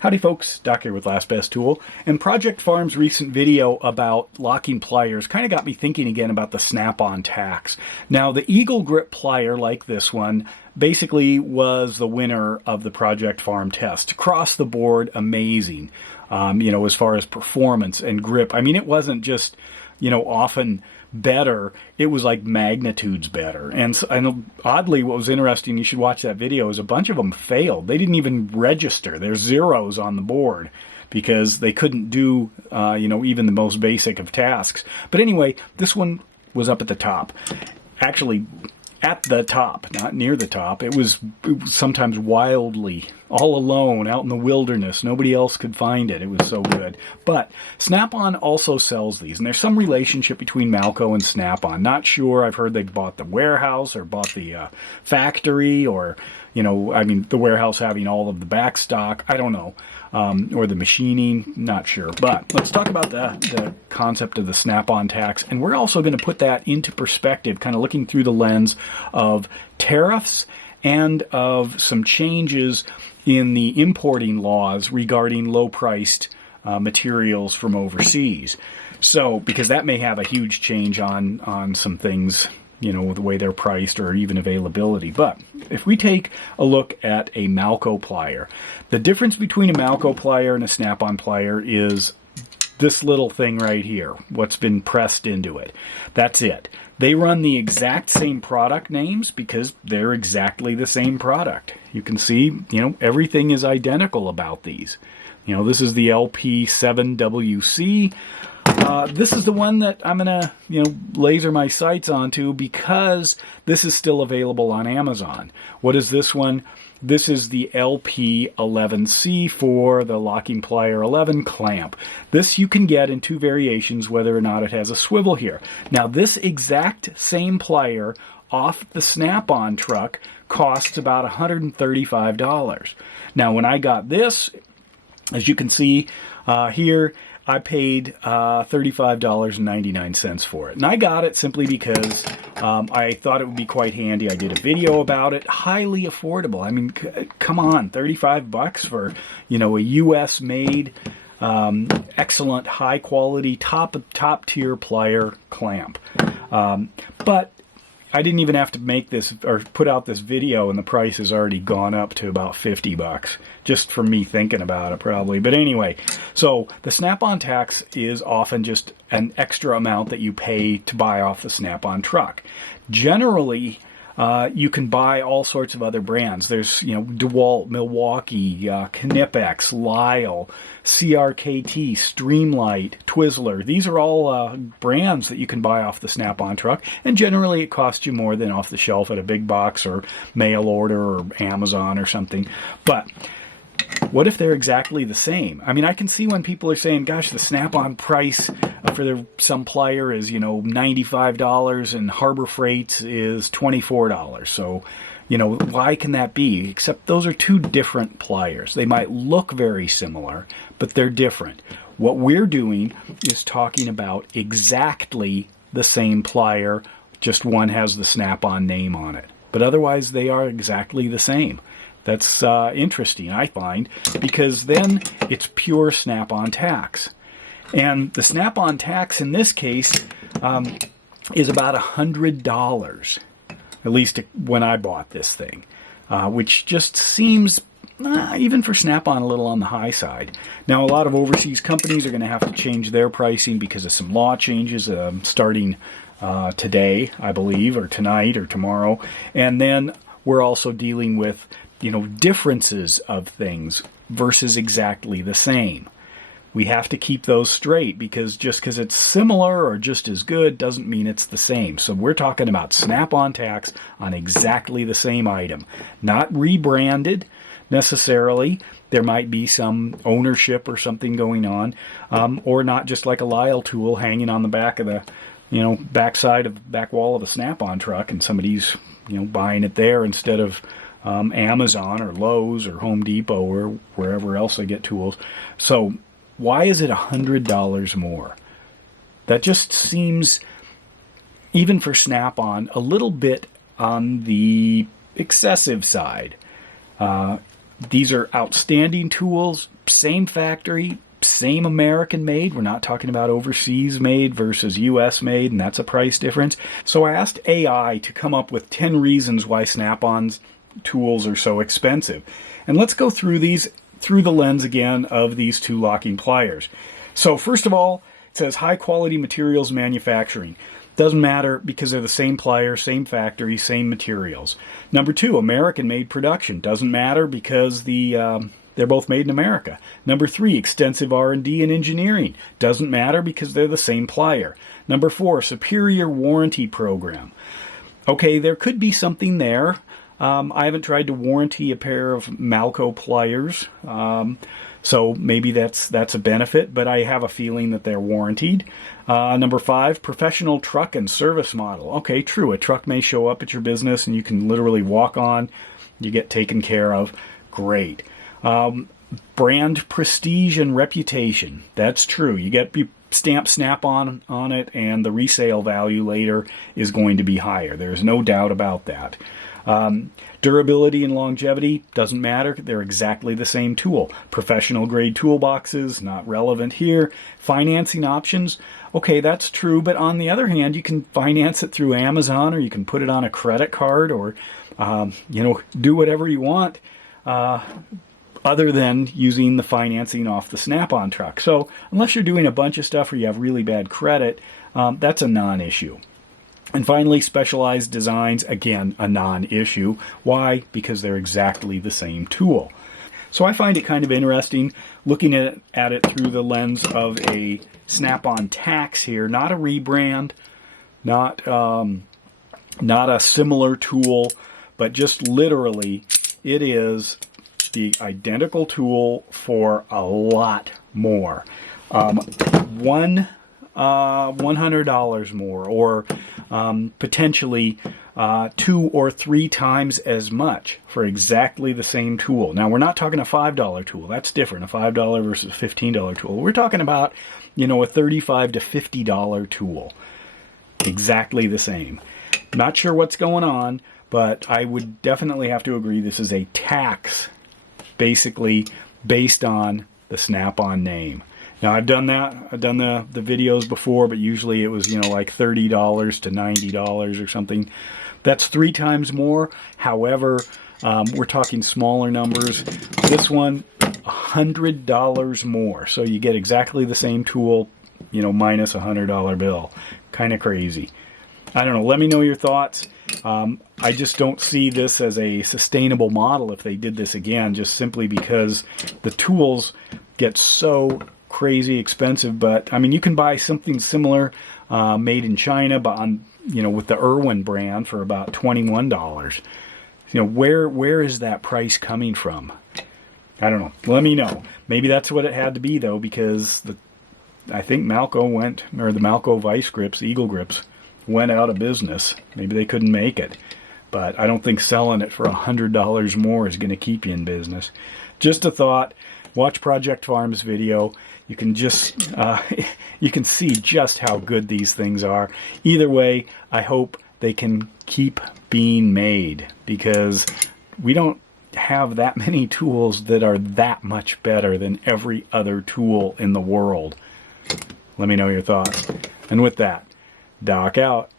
Howdy folks, Doc here with Last Best Tool, and Project Farm's recent video about locking pliers kind of got me thinking again about the snap-on tacks. Now the Eagle Grip plier like this one basically was the winner of the Project Farm test. Across the board, amazing, as far as performance and grip. I mean, it wasn't just, often better, it was like magnitudes better. And oddly, what was interesting, you should watch that video, is a bunch of them failed. They didn't even register. There's zeros on the board because they couldn't do, even the most basic of tasks. But anyway, this one was up at the top. Actually, at the top, not near the top. It was sometimes wildly all alone out in the wilderness. Nobody else could find it. It was so good. But Snap-on also sells these, and there's some relationship between Malco and Snap-on. Not sure. I've heard they bought the warehouse or bought the factory, or the warehouse having all of the back stock. I don't know. Or the machining, not sure. But let's talk about the concept of the snap-on tacks. And we're also going to put that into perspective, kind of looking through the lens of tariffs and of some changes in the importing laws regarding low-priced materials from overseas. So, because that may have a huge change on some things, the way they're priced or even availability. But if we take a look at a Malco plier, the difference between a Malco plier and a snap-on plier is this little thing right here, what's been pressed into it. That's it. They run the exact same product names because they're exactly the same product. You can see, everything is identical about these. This is the LP7WC. This is the one that I'm going to, laser my sights onto because this is still available on Amazon. What is this one? This is the LP11C for the locking plier 11 clamp. This you can get in two variations, whether or not it has a swivel here. Now, this exact same plier off the Snap-on truck costs about $135. Now, when I got this, as you can see here, I paid $35.99 for it. And I got it simply because I thought it would be quite handy. I did a video about it. Highly affordable. I mean, come on, 35 bucks for, a US made, excellent, high quality, top tier plier clamp. But I didn't even have to make this or put out this video, and the price has already gone up to about 50 bucks just for me thinking about it probably. But anyway, so the Snap-on tax is often just an extra amount that you pay to buy off the Snap-on truck. Generally, you can buy all sorts of other brands. There's, DeWalt, Milwaukee, Knipex, Lyle, CRKT, Streamlight, Twizzler. These are all brands that you can buy off the Snap-on truck, and generally it costs you more than off the shelf at a big box or mail order or Amazon or something. But what if they're exactly the same? I mean, I can see when people are saying, gosh, the Snap-on price for some plier is, $95 and Harbor Freight's is $24. So, why can that be? Except those are two different pliers. They might look very similar, but they're different. What we're doing is talking about exactly the same plier, just one has the Snap-on name on it. But otherwise, they are exactly the same. That's interesting, I find, because then it's pure Snap-on tax. And the Snap-on tax in this case is about $100, at least when I bought this thing, which just seems, even for Snap-on, a little on the high side. Now, a lot of overseas companies are going to have to change their pricing because of some law changes starting today, I believe, or tonight or tomorrow. And then we're also dealing with differences of things versus exactly the same. We have to keep those straight because just because it's similar or just as good doesn't mean it's the same. So we're talking about Snap-on tax on exactly the same item. Not rebranded necessarily. There might be some ownership or something going on, or not just like a Lyle tool hanging on the back of the backside of the back wall of a Snap-on truck, and somebody's buying it there instead of Amazon or Lowe's or Home Depot or wherever else they get tools. So why is it $100 more? That just seems, even for Snap-on, a little bit on the excessive side. These are outstanding tools, same factory, same American made. We're not talking about overseas made versus US made, and that's a price difference. So I asked AI to come up with 10 reasons why Snap-on's tools are so expensive. And let's go through these through the lens again of these two locking pliers. So first of all, it says high quality materials manufacturing. Doesn't matter because they're the same plier, same factory, same materials. Number two, American made production. Doesn't matter because they're both made in America. Number three, extensive R&D and engineering. Doesn't matter because they're the same plier. Number four, superior warranty program. Okay, there could be something there. I haven't tried to warranty a pair of Malco pliers, so maybe that's a benefit, but I have a feeling that they're warranted. Number five, professional truck and service model. Okay, true. A truck may show up at your business and you can literally walk on. You get taken care of. Great. Brand prestige and reputation. That's true. You stamp Snap-on on it, and the resale value later is going to be higher. There's no doubt about that. Durability and longevity doesn't matter. They're exactly the same tool. Professional grade toolboxes, not relevant here. Financing options, okay, that's true. But on the other hand, you can finance it through Amazon, or you can put it on a credit card, or do whatever you want other than using the financing off the Snap-on truck. So unless you're doing a bunch of stuff or you have really bad credit, that's a non-issue. And finally, specialized designs, again, a non-issue. Why? Because they're exactly the same tool. So I find it kind of interesting looking at it through the lens of a Snap-on Tax here, not a rebrand, not a similar tool, but just literally it is the identical tool for a lot more. $100 more, or potentially 2 or 3 times as much for exactly the same tool. Now, we're not talking a $5 tool. That's different, a $5 versus a $15 tool. We're talking about, a $35 to $50 tool. Exactly the same. Not sure what's going on, but I would definitely have to agree this is a tax, basically based on the Snap-on name. Now, I've done that. I've done the videos before, but usually it was, like $30 to $90 or something. That's 3 times more. However, we're talking smaller numbers. This one, $100 more. So you get exactly the same tool, minus a $100 bill. Kind of crazy. I don't know. Let me know your thoughts. I just don't see this as a sustainable model if they did this again, just simply because the tools get so crazy expensive. But I mean, you can buy something similar made in China, but on with the Irwin brand for about $21. Where is that price coming from? I don't know. Let me know. Maybe that's what it had to be though, because I think Malco the Malco Vice grips, Eagle grips, went out of business. Maybe they couldn't make it. But I don't think selling it for $100 more is going to keep you in business. Just a thought. Watch Project Farm's video. You can just you can see just how good these things are. Either way, I hope they can keep being made, because we don't have that many tools that are that much better than every other tool in the world. Let me know your thoughts. And with that, Doc out.